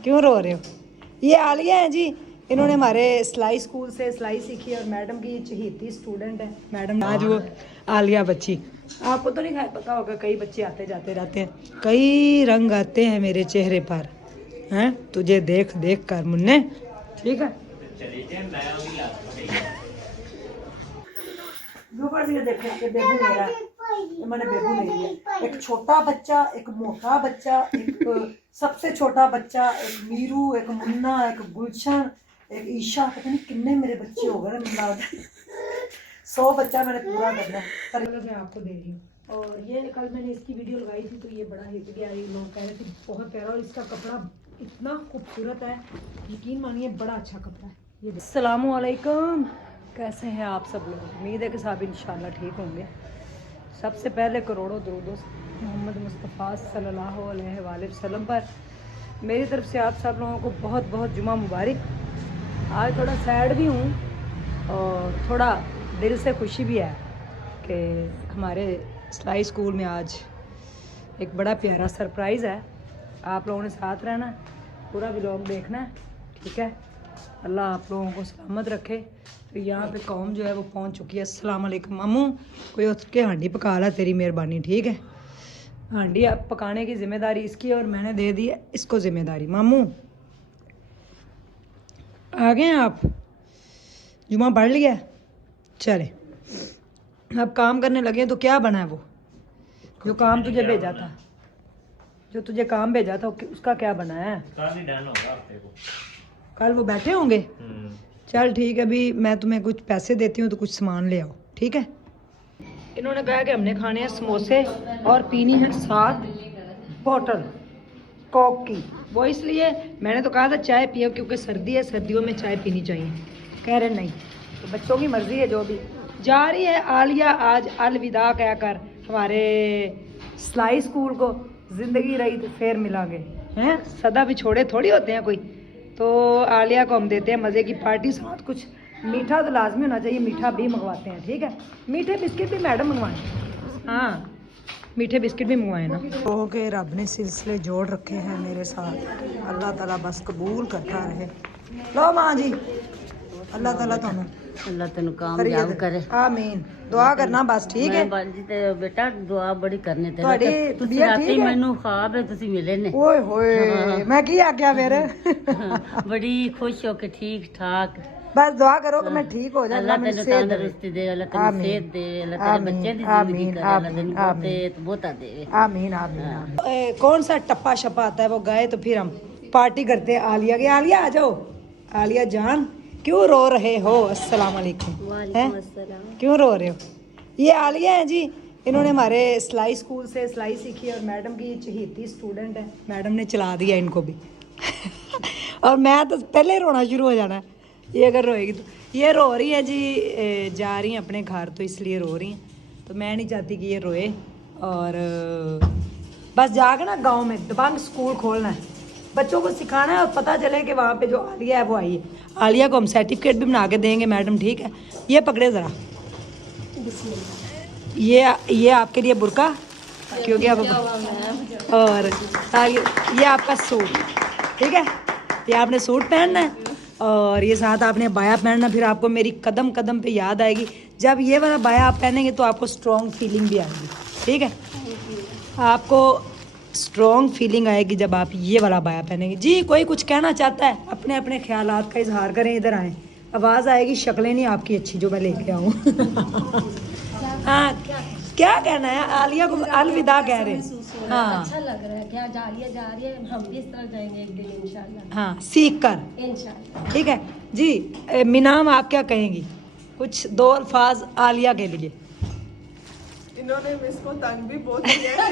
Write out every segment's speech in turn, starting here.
क्यों रो रहे हो? ये आलिया है जी, इन्होंने हमारे सिलाई स्कूल से सिलाई सीखी और मैडम की चहेती स्टूडेंट है मैडम। आज वो आलिया बच्ची, आपको तो नहीं पता होगा, कई बच्चे आते जाते रहते हैं, कई रंग आते हैं मेरे चेहरे पर, हैं तुझे देख देख कर मुन्ने। ठीक है, बेबू मेरा, मैंने बेबू ले लिया। एक छोटा बच्चा, एक मोटा बच्चा, एक सबसे छोटा बच्चा, एक मीरू, एक मुन्ना, एक गुलशन, एक ईशा, पता नहीं कितने मेरे बच्चे हो गए। 100 बच्चा मैंने पूरा करना है। मैं आपको दे रही हूँ। और ये कल मैंने इसकी वीडियो लगाई थी तो ये बड़ा हिट गया, ये लोग कह रहे थे बहुत प्यारा, और इसका कपड़ा इतना खूबसूरत है, यकीन मानिए बड़ा अच्छा कपड़ा है ये। अस्सलामु अलैकुम, कैसे हैं आप सब लोग? उम्मीद है कि सब इंशाल्लाह ठीक होंगे। सबसे पहले करोड़ों दरूद मोहम्मद मुस्तफ़ा सल्लल्लाहु अलैहि वसल्लम पर मेरी तरफ से आप सब लोगों को बहुत बहुत जुमा मुबारक। आज थोड़ा सैड भी हूँ और थोड़ा दिल से खुशी भी है कि हमारे सिलाई स्कूल में आज एक बड़ा प्यारा सरप्राइज़ है। आप लोगों ने साथ रहना, पूरा व्लॉग देखना है, ठीक है? अल्लाह आप लोगों को सलामत रखे। तो यहाँ पे कौम जो है वो पहुँच चुकी है। अस्सलाम वालेकुम मामू, कोई उसके हांडी पका ला, तेरी मेहरबानी, ठीक है? हांडी अब पकाने की ज़िम्मेदारी इसकी और मैंने दे दी है इसको ज़िम्मेदारी। मामू आ गए हैं आप? जुमा पढ़ लिया? चले अब काम करने लगे। तो क्या बना है वो जो काम तुझे भेजा था, जो तुझे काम भेजा था उसका क्या बना है? कल वो बैठे होंगे। चल ठीक है, अभी मैं तुम्हें कुछ पैसे देती हूँ तो कुछ सामान ले आओ, ठीक है? इन्होंने कहा कि हमने खाने हैं समोसे और पीनी है 7 बॉटल कोक की। वो इसलिए मैंने तो कहा था चाय पियो क्योंकि सर्दी है, सर्दियों में चाय पीनी चाहिए। कह रहे नहीं, तो बच्चों की मर्जी है। जो भी जा रही है आलिया आज अलविदा कहकर हमारे सिलाई स्कूल को। ज़िंदगी रही तो फिर मिलांगे, हैं? सदा बिछोड़े थोड़ी होते हैं कोई। तो आलिया को हम देते हैं मज़े की पार्टी, साथ कुछ मीठा तो लाजमी होना चाहिए, मीठा भी मंगवाते हैं, ठीक है? मीठे बिस्किट भी मैडम मंगवाएं, हाँ मीठे बिस्किट भी मंगवाए ना। तो के रब ने सिलसिले जोड़ रखे हैं मेरे साथ, अल्लाह ताला बस कबूल करता रहे। लो माँ जी, अल्लाह ताला तुहानू अल्लाह तेन कामयाब करे, आमीन। दुआ करना बस, ठीक है? बाजी ते बेटा दुआ बड़ी करने ते ਤੁਹਾਡੀ ਤੁਸੀਂ ਰਾਤੀ ਮੈਨੂੰ ख्वाब है ਤੁਸੀਂ मिले ने ओए होए मैं की आख्या फिर? बड़ी खुश हो के ठीक ठाक। बस दुआ करो कि मैं ठीक हो जाए। अल्लाह तेन तंदुरुस्ती दे, अल्लाह तेन सेहत दे, अल्लाह तेरे बच्चे दी जिंदगी करे, अल्लाह तेन बहुते बहुता दे। आमीन आमीन। कौन सा टप्पा शप्पा आता है वो गाए तो फिर हम पार्टी करते हैं आलिया की। आलिया आ जाओ, आलिया जान क्यों रो रहे हो? अस्सलाम वालेकुम। क्यों रो रहे हो? ये आलिया है जी, इन्होंने हमारे सिलाई स्कूल से सिलाई सीखी और मैडम की चहेती स्टूडेंट है। मैडम ने चला दिया इनको भी और मैं तो पहले रोना शुरू हो जाना है ये अगर रोएगी तो। ये रो रही है जी, जा रही हैं अपने घर तो इसलिए रो रही हैं। तो मैं नहीं चाहती कि ये रोए, और बस जाकर ना गांव में दबंग स्कूल खोलना है, बच्चों को सिखाना है और पता चले कि वहाँ पे जो आलिया है वो आई है। आलिया को हम सर्टिफिकेट भी बना के देंगे मैडम, ठीक है? ये पकड़े ज़रा, ये आपके लिए बुर्का क्योंकि अब, और ये आपका सूट, ठीक है? ये आपने सूट पहनना है और ये साथ आपने बाया पहनना। फिर आपको मेरी कदम कदम पे याद आएगी। जब ये वाला बाया आप पहनेंगे तो आपको स्ट्रॉन्ग फीलिंग भी आएगी, ठीक है? आपको स्ट्रॉन्ग फीलिंग आएगी जब आप ये वाला बाया पहनेंगे। जी कोई कुछ कहना चाहता है, अपने अपने ख्यालात का इजहार करें, इधर आएँ, आवाज़ आएगी, शक्लें नहीं आपकी अच्छी जो मैं लेके आऊँ। हाँ क्या कहना है? आलिया को अलविदा कह रहे हैं। हाँ अच्छा लग रहा है, क्या जा रही है, हम भी इस तरह जाएंगे एक दिन इंशाल्लाह। हाँ सीख कर इंशाल्लाह, ठीक है जी। मीनाम आप क्या कहेंगी? कुछ 2 अल्फाज आलिया के लिए। इन्होंने मिस को तंग भी बहुत किया है।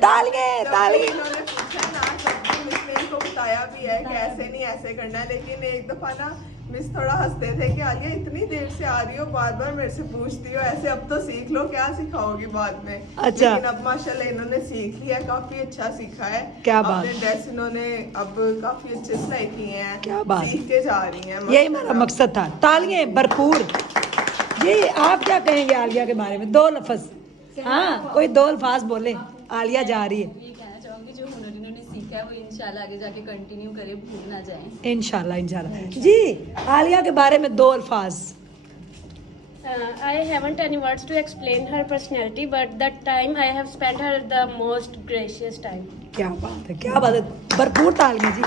तालिये इन्होंने पूछा ना, तब मिस ने इनको बताया भी है कि ऐसे नहीं ऐसे करना है, लेकिन एक दफा ना मिस थोड़ा हंसते थे कि आलिया इतनी देर से आ रही हो, बार बार मेरे से पूछती हो ऐसे, अब तो सीख लो, क्या सिखाओगी बाद में? अच्छा। लेकिन अब माशाल्लाह इन्होंने सीख लिया, काफी अच्छा सीखा है। क्या बात। अपने ड्रेस इन्होंने अब काफी अच्छे सिलाई किए हैं, क्या बात। सीख के जा रही हैं। यही मेरा मकसद था। तालियां भरपूर। जी आप क्या कहेंगे आलिया के बारे में? 2 लफ्ज, हाँ कोई 2 अल्फाज बोले। आलिया जा रही है, ये कहना चाहूंगी जो हुनर इन्होंने सीखा है वो इंशाल्लाह आगे जाके कंटिन्यू करें, भूल ना जाएं। इंशाल्लाह इंशाल्लाह। जी आलिया के बारे में 2 अल्फाज। I haven't any words to explain her personality, but that time I have spent her the most gracious time. क्या बात है, क्या बात है, भरपूर तालियां जी।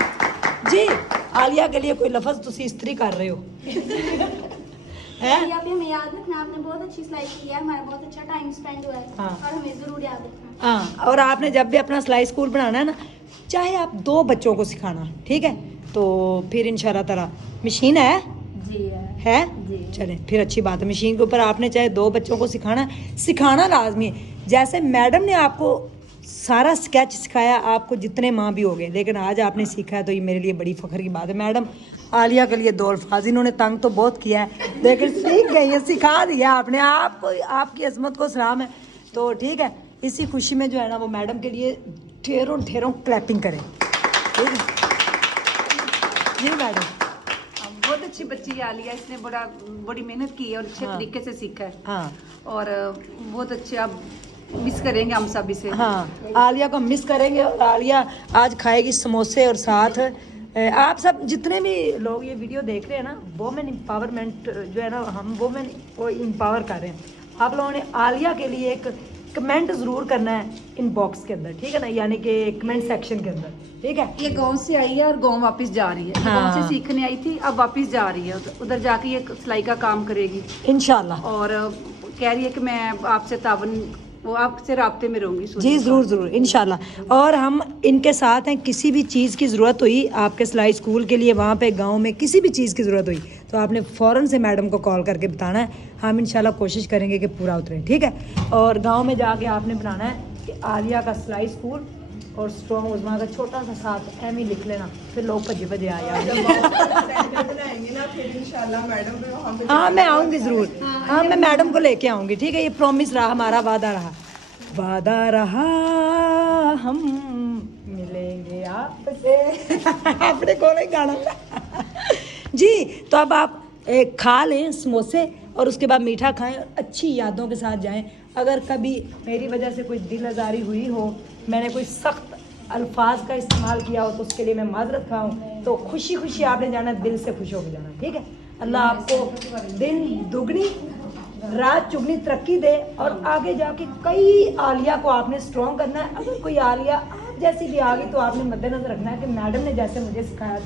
जी आलिया के लिए कोई लफ्ज तुसी इस्त्री कर रहे हो हैं? ये अभी हमें याद रखना, आपने बहुत अच्छी सिलाई की है, हमारा बहुत अच्छा टाइम स्पेंड हुआ है। हाँ। और हमें जरूर याद रखना। हाँ, और आपने जब भी अपना सिलाई स्कूल बनाना है ना, चाहे आप 2 बच्चों को सिखाना, ठीक है, तो फिर इंशाल्लाह ताला मशीन है जी है जी। चले फिर अच्छी बात है। मशीन के ऊपर आपने चाहे 2 बच्चों को सिखाना लाजमी है। जैसे मैडम ने आपको सारा स्केच सिखाया, आपको जितने माँ भी हो गए, लेकिन आज आपने सीखा है, तो ये मेरे लिए बड़ी फ़ख्र की बात है। मैडम आलिया के लिए 2 अल्फाज, इन्होंने तंग तो बहुत किया है, लेकिन सीख गई है, सिखा दिया आपने। आपको आपकी अजमत को सलाम है। तो ठीक है, इसी खुशी में जो है ना, वो मैडम के लिए ढेरों ढेरों क्लैपिंग करें, ठीक है जी मैडम। बहुत अच्छी बच्ची है आलिया, इसने बड़ी मेहनत की है और अच्छे तरीके से सीखा है। हाँ और बहुत अच्छे, आप मिस करेंगे हम सब इसे। हाँ, आलिया को मिस करेंगे। और आलिया आज खाएगी समोसे, और साथ आप सब जितने भी लोग ये वीडियो देख रहे हैं ना, वोमेन एम्पावरमेंट जो है ना, हम वोमेन को एम्पावर कर रहे हैं। आप लोगों ने आलिया के लिए एक कमेंट ज़रूर करना है इनबॉक्स के अंदर, ठीक है ना, यानी कि कमेंट सेक्शन के अंदर, ठीक है। ये गांव से आई है और गांव वापस जा रही है। हाँ। गांव से सीखने आई थी, अब वापस जा रही है, उधर जाके ये सिलाई का काम करेगी। इंशाल्लाह और कह रही है कि मैं आपसे तावन, वो आपसे राब्ते में रहूंगी। जी ज़रूर ज़रूर इंशाल्लाह। और हम इनके साथ हैं, किसी भी चीज़ की ज़रूरत हुई आपके सिलाई स्कूल के लिए, वहाँ पे गांव में किसी भी चीज़ की ज़रूरत हुई, तो आपने फ़ौरन से मैडम को कॉल करके बताना है। हम इंशाल्लाह कोशिश करेंगे कि पूरा उतरें, ठीक है। और गांव में जाके आपने बनाना है कि आलिया का सिलाई स्कूल और स्ट्रॉन्ग उज़मा का छोटा सा साथ एम ही लिख लेना, फिर लोग भजे भजे आ जाएंगे। बनाएंगे ना, फिर इंशाल्लाह मैडम भी वहाँ पे। हाँ मैं आऊँगी ज़रूर, हाँ मैं मैडम को लेके आऊँगी, ठीक है। ये प्रॉमिस रहा, हमारा वादा रहा, हम मिलेंगे आपसे। अपने को नहीं गाना जी। तो अब आप खा लें समोसे, और उसके बाद मीठा खाएं, और अच्छी यादों के साथ जाएं। अगर कभी मेरी वजह से कोई दिल आज़ारी हुई हो, मैंने कोई सख्त अल्फाज का इस्तेमाल किया हो, तो उसके लिए मैं माजरत खाऊँ। तो खुशी खुशी आपने जाना, दिल से खुश होकर जाना, ठीक है। अल्लाह आपको दिन दुगनी रात चुगनी तरक्की दे, और आगे जाके कई आलिया को आपने स्ट्रॉन्ग करना है। अगर कोई आलिया आप जैसी भी आ गई, तो आपने मद्देनजर रखना है कि मैडम ने जैसे मुझे सिखाया,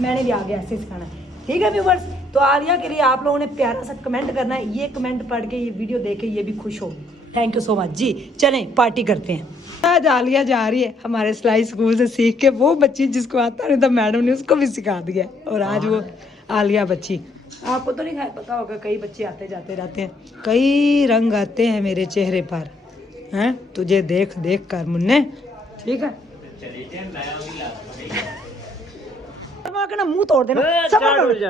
मैंने भी आगे ऐसे सिखाना है, ठीक है व्यूवर्स। तो आलिया के लिए आप लोगों ने प्यारा सा कमेंट करना है। ये कमेंट पढ़ के, ये वीडियो देख के ये भी खुश होगी। थैंक यू सो मच जी। चलें पार्टी करते हैं। आज आलिया जा रही है हमारे सिलाई स्कूल से सीख के, वो बच्ची जिसको आता नहीं था मैडम ने उसको भी सिखा दिया, और आज वो आलिया बच्ची। आपको तो नहीं पता होगा, कई बच्चे आते जाते रहते हैं, कई रंग आते हैं मेरे चेहरे पर, हैं तुझे देख देख कर मुन्ने, ठीक है। ना मुंह तोड़ देना,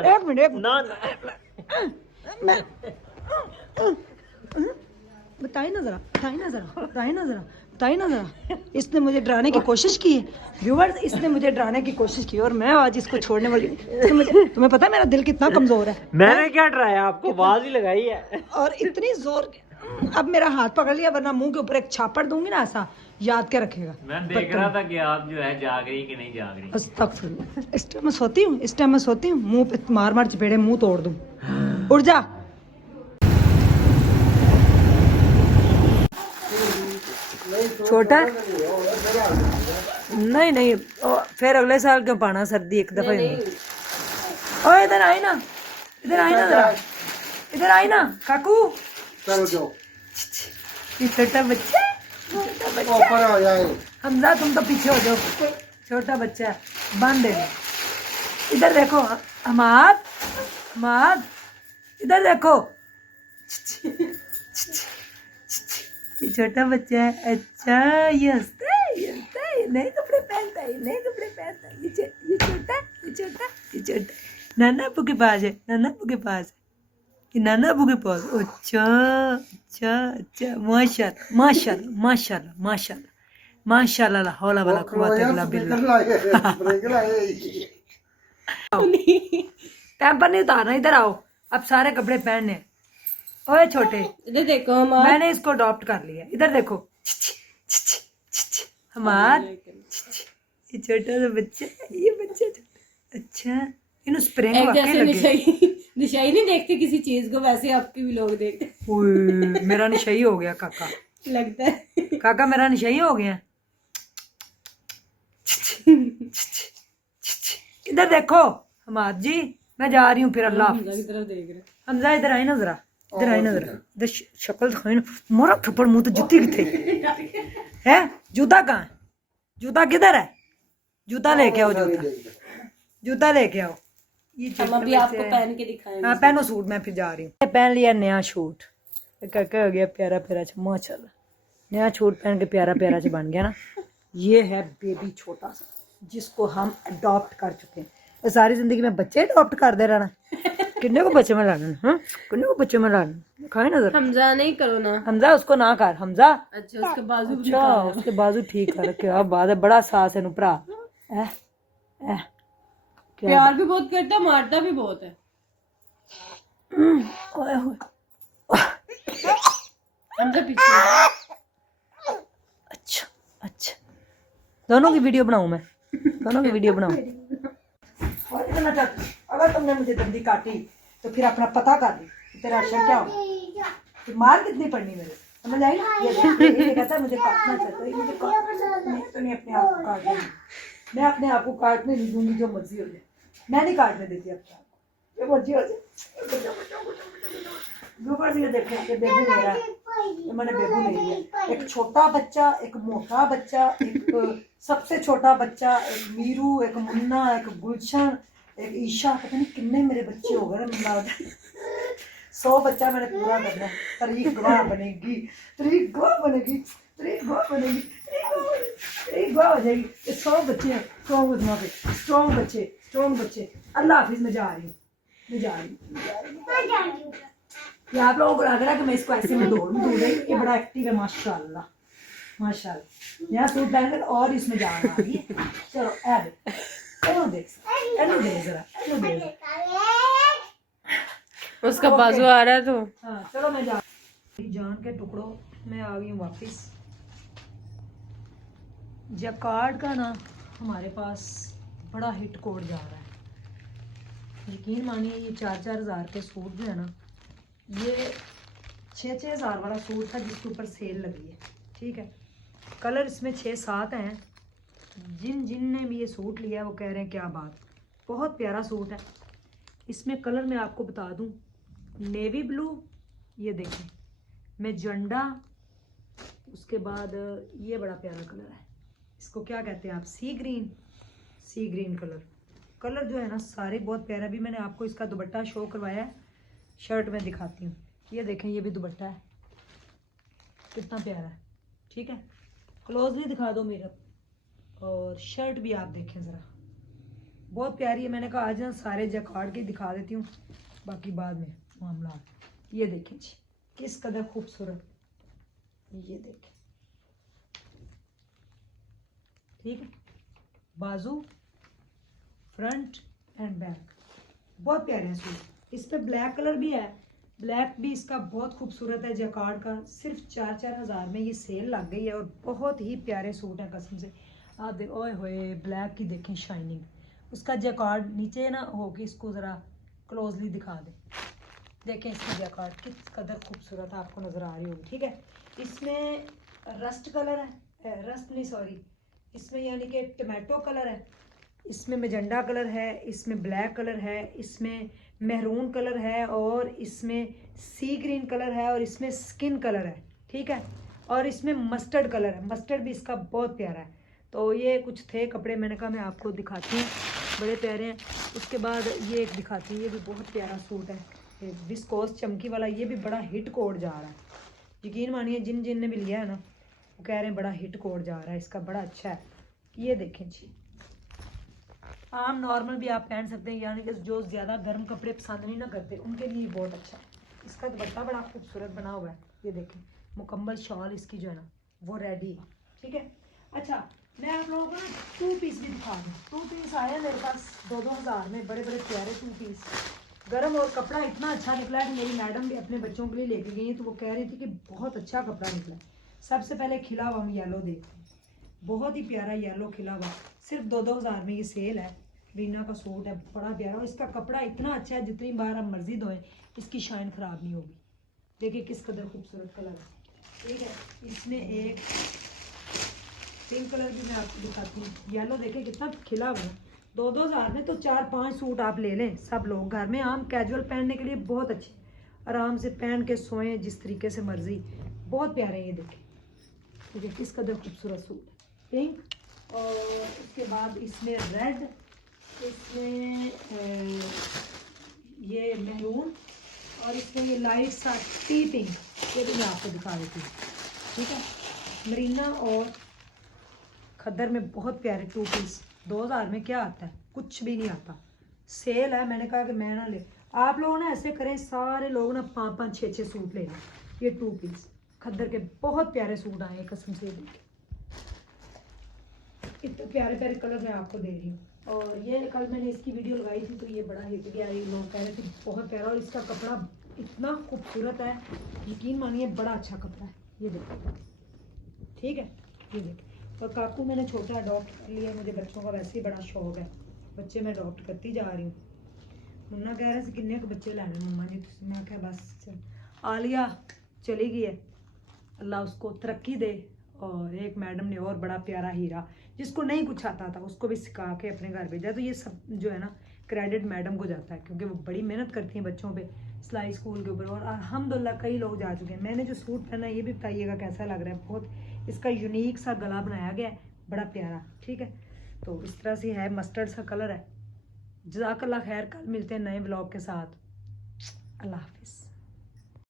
एक मिनट बताइए ना जरा, इसने मुझे डराने की कोशिश की है व्यूअर्स, इसने मुझे डराने की कोशिश की, और मैं आज इसको छोड़ने वाली। तुम्हें पता है मेरा दिल कितना कमजोर है। मैंने क्या डराया आपको, आवाज ही लगाई है। और इतनी जोर, अब मेरा हाथ पकड़ लिया, वरना मुंह के ऊपर एक छापड़ दूंगी ना, ऐसा याद क्या रखेगा। मैं देख रहा था कि आप जो है जाग रही कि नहीं जाग रही। अस्तगफिरुल्लाह। इस टाइम मैं सोती हूँ, मुंह पे मार मार चपेड़े, मुंह तोड़ दूँ। उठ जा। छोटा नहीं फिर अगले साल क्यों पाना, सर्दी एक दफा ही। ओए इधर आई ना जरा, इधर आई ना काकू। ये छोटा बच्चा हमजा, तुम तो पीछे हो जाओ, छोटा बच्चा बांध दे। इधर देखो हमाद, इधर देखो, ये छोटा बच्चा है। अच्छा ये हंसता है, नए कपड़े पहनता है, ये छोटा नाना अब्बू के पास है, ये नाना अब्बू के पास। अच्छा माशाल्लाह ला हौला वाला कुव्वता इल्ला बिल्लाह। टेम्पर नहीं उतारना, इधर आओ, अब सारे कपड़े पहनने। ओए छोटे, इधर देखो, मैंने इसको अडॉप्ट कर लिया, इधर देखो हमार ये छोटा सा बच्चा, ये बच्चा अच्छा, इन्हें स्प्रिंग वाकई लगे। निशाई नहीं देखते किसी चीज को, वैसे आपके भी लोग देखते ओए मेरा निशाई हो गया काका, लगता है। काका मेरा निशाई हो गया। इधर देखो हमाद जी, मैं जा रही हूँ फिर। अल्लाह हमजा की तरफ देख रहे। हमजा इधर आई ना जरा, इधर आई ना जरा, इधर शक्ल दिखाई ना, मोरा थप्पड़ मुंह तो जुत्ती किथे है? जूता कहाँ है? जूता किधर है? जूता लेके आओ, जूता लेके आओ। ये हम अभी आपको पहन के दिखाएंगे। हाँ पहनो सूट, मैं फिर जा रही हूँ। पहन लिया नया सूट, काका हो गया प्यारा प्यारा सा, माशाल्लाह। नया सूट पहन के प्यारा प्यारा सा बन गया ना। ये है बेबी छोटा सा, जिसको हम अडॉप्ट कर चुके हैं। तो सारी जिंदगी में बच्चे अडॉप्ट कर दे रहना। किन्ने को बच्चे में लाना, हाँ किन्ने को बच्चे में लाना, खाए नजर। हमजा नहीं करो ना, हमजा उसको ना कर, हमजा। अच्छा उसके बाजू भी अच्छा उसके बाजू ठीक कर, क्या बात है, बड़ा सास है भरा। प्यार भी बहुत करता है, मारता भी बहुत है। ओए होए। हमजा पीछे। अच्छा अच्छा, दोनों की वीडियो बनाऊं मैं, दोनों की वीडियो बनाऊं। और इतना चाहती, अगर तुमने मुझे दंदी काटी तो फिर अपना पता कर ली कि तेरा अक्षर क्या होगा, तो मार कितनी पड़नी मेरे, समझ आई? ये कहता है मुझे काटना चाहता है, मुझे मैं तो नहीं अपने आप को काट दूंगी, मैं अपने आप को काटने नहीं दूंगी, जो मर्जी हो जाए मैं नहीं काटने देती अपने आप को, जो मर्जी हो जाए। ऊपर से ये देखें, ये बेबू मेरा है, ये मैंने बेबू ले लिया। एक छोटा बच्चा, एक मोटा बच्चा, एक सबसे छोटा बच्चा, एक मीरू, एक मुन्ना, एक गुलशन, एक ईशा, पता नहीं कितने मेरे बच्चे हो गए ना। 100 बच्चा मैंने पूरा करना है। तरीक गवाह बनेगी, तरीक गवाह बनेगी, तरीक गवाह बनेगी, तरीक गवाह हो जाएगी। 100 बच्चे स्ट्रॉन्ग बच्चे, स्ट्रॉन्ग बच्चे। अल्लाह हाफिज, मैं जा रही हूँ, मैं जा रही हूँ। ये आप लोगों को लग रहा है कि मैं इसको ऐसे में दौड़ रही, ये बड़ा एक्टिव है माशाल्लाह माशाल्लाह। यहाँ सूट पहनकर और इसमें जान आ रही है। चलो देख जरा, उसका बाजू आ रहा है तो हाँ चलो मैं जा, जान के टुकड़ों मैं आ गई हूँ वापिस। जैकार्ड का ना हमारे पास बड़ा हिट कोड जा रहा है। यकीन मानिए ये 4-4 हज़ार के सूट जो है ना, ये 6-6 हज़ार वाला सूट था जिसके ऊपर सेल लगी है, ठीक है। कलर इसमें 6-7 हैं। जिन ने भी ये सूट लिया है वो कह रहे हैं क्या बात, बहुत प्यारा सूट है। इसमें कलर मैं आपको बता दूं, नेवी ब्लू, ये देखें मैजेंडा, उसके बाद ये बड़ा प्यारा कलर है, इसको क्या कहते हैं आप, सी ग्रीन कलर जो है ना सारे बहुत प्यारा। भी मैंने आपको इसका दुपट्टा शो करवाया है, शर्ट में दिखाती हूँ। ये देखें ये भी दुपट्टा है, कितना प्यारा है, ठीक है। क्लोजली दिखा दो मेरा, और शर्ट भी आप देखें ज़रा, बहुत प्यारी है। मैंने कहा आज ना सारे जैकार्ड के दिखा देती हूँ, बाकी बाद में मामला। ये देखें जी किस कदर खूबसूरत, ये देखें, ठीक है। बाजू, फ्रंट एंड बैक, बहुत प्यारे हैं सूट। इस पर ब्लैक कलर भी है, ब्लैक भी इसका बहुत खूबसूरत है जैकार्ड का। सिर्फ 4-4 हज़ार में ये सेल लग गई है, और बहुत ही प्यारे सूट है कसम से। आप देख, ओए होए ब्लैक की देखें शाइनिंग, उसका जैकार्ड नीचे ना होगी, इसको ज़रा क्लोजली दिखा दें, देखें इसका जैकार्ड किस कदर खूबसूरत आपको नज़र आ रही होगी, ठीक है। इसमें रस्ट कलर है, रस्ट नहीं सॉरी, इसमें यानी कि टमाटो कलर है, इसमें मैजेंडा कलर है, इसमें ब्लैक कलर है, इसमें महरून कलर है, और इसमें सी ग्रीन कलर है, और इसमें स्किन कलर है, ठीक है। और इसमें मस्टर्ड कलर है, मस्टर्ड भी इसका बहुत प्यारा है। तो ये कुछ थे कपड़े, मैंने कहा मैं आपको दिखाती हूँ, बड़े प्यारे हैं। उसके बाद ये एक दिखाती हूँ, ये भी बहुत प्यारा सूट है, विस्कोस चमकी वाला, ये भी बड़ा हिट कोड जा रहा है। यकीन मानिए जिन ने भी लिया है ना वो कह रहे हैं बड़ा हिट कोड जा रहा है इसका, बड़ा अच्छा है। ये देखें जी, आम नॉर्मल भी आप पहन सकते हैं, यानी कि जो ज़्यादा गर्म कपड़े पसंद नहीं ना करते उनके लिए बहुत अच्छा है। इसका दुपट्टा बड़ा खूबसूरत बना हुआ है, ये देखें मुकम्मल शॉल इसकी जो है ना वो रेडी है, ठीक है। अच्छा मैं आप लोगों को ना 2 पीस भी दिखा दूँ। 2 पीस आए हैं मेरे पास 2-2 हज़ार में, बड़े बड़े प्यारे 2 पीस, गर्म, और कपड़ा इतना अच्छा निकला है कि मेरी मैडम भी अपने बच्चों के लिए लेके गई है, तो वो कह रही थी कि बहुत अच्छा कपड़ा निकला है। सबसे पहले खिला हुआ हम येलो देखते हैं, बहुत ही प्यारा येलो खिला हुआ, सिर्फ 2-2 हज़ार में ये सेल है। रीना का सूट है, बड़ा प्यारा, और इसका कपड़ा इतना अच्छा है जितनी बार आप मर्जी धोएं इसकी शाइन ख़राब नहीं होगी। देखिए किस कदर खूबसूरत कलर है, ठीक है। इसमें एक पिंक कलर भी मैं आपको दिखाती हूँ, येलो देखिए कितना खिला हुआ है। 2-2 हज़ार में तो 4-5 सूट आप ले लें, सब लोग घर में आम कैजुअल पहनने के लिए बहुत अच्छे, आराम से पहन के सोएं जिस तरीके से मर्जी, बहुत प्यारे हैं ये देखें। देखिए किस कदर खूबसूरत सूट है, पिंक, और उसके बाद इसमें रेड, इसमें ये मैरून, और इसमें ये लाइट सा टी पिंक, ये भी मैं आपको दिखा देती हूँ, ठीक है। मरीना और खद्दर में बहुत प्यारे 2 पीस। 2 हज़ार में क्या आता है, कुछ भी नहीं आता, सेल है। मैंने कहा कि मैं ना ले, आप लोग ना ऐसे करें, सारे लोग ना 5-5, 6-6 सूट ले लें। ये 2 पीस खद्दर के बहुत प्यारे सूट आए हैं, कसम से देखे इतने प्यारे प्यारे कलर मैं आपको दे रही हूँ। और ये कल मैंने इसकी वीडियो लगाई थी तो ये बड़ा हिट गया, ये लोग कह रहे थे बहुत प्यारा, और इसका कपड़ा इतना खूबसूरत है, यकीन मानिए बड़ा अच्छा कपड़ा है। ये देखो, ठीक है, ये देखो। और काकू मैंने छोटा अडॉप्ट कर लिया, मुझे बच्चों का वैसे ही बड़ा शौक है, बच्चे मैं अडॉप्ट करती जा रही हूँ। मुन्ना कह रहे थे किन्ने बच्चे लैने मम्मा जी तुम, मैं क्या बस चल। आलिया चली गई है, अल्लाह उसको तरक्की दे। और एक मैडम ने और बड़ा प्यारा हीरा, जिसको नहीं कुछ आता था उसको भी सिखा के अपने घर भेजा, तो ये सब जो है ना क्रेडिट मैडम को जाता है, क्योंकि वो बड़ी मेहनत करती हैं बच्चों पे सिलाई स्कूल के ऊपर। और अल्हम्दुलिल्लाह कई लोग जा चुके हैं। मैंने जो सूट पहना है ये भी बताइएगा कैसा लग रहा है, बहुत इसका यूनिक सा गला बनाया गया है, बड़ा प्यारा, ठीक है। तो इस तरह से है, मस्टर्ड सा कलर है। जज़ाकल्लाह खैर, कल मिलते हैं नए ब्लॉग के साथ, अल्लाह हाफिज़।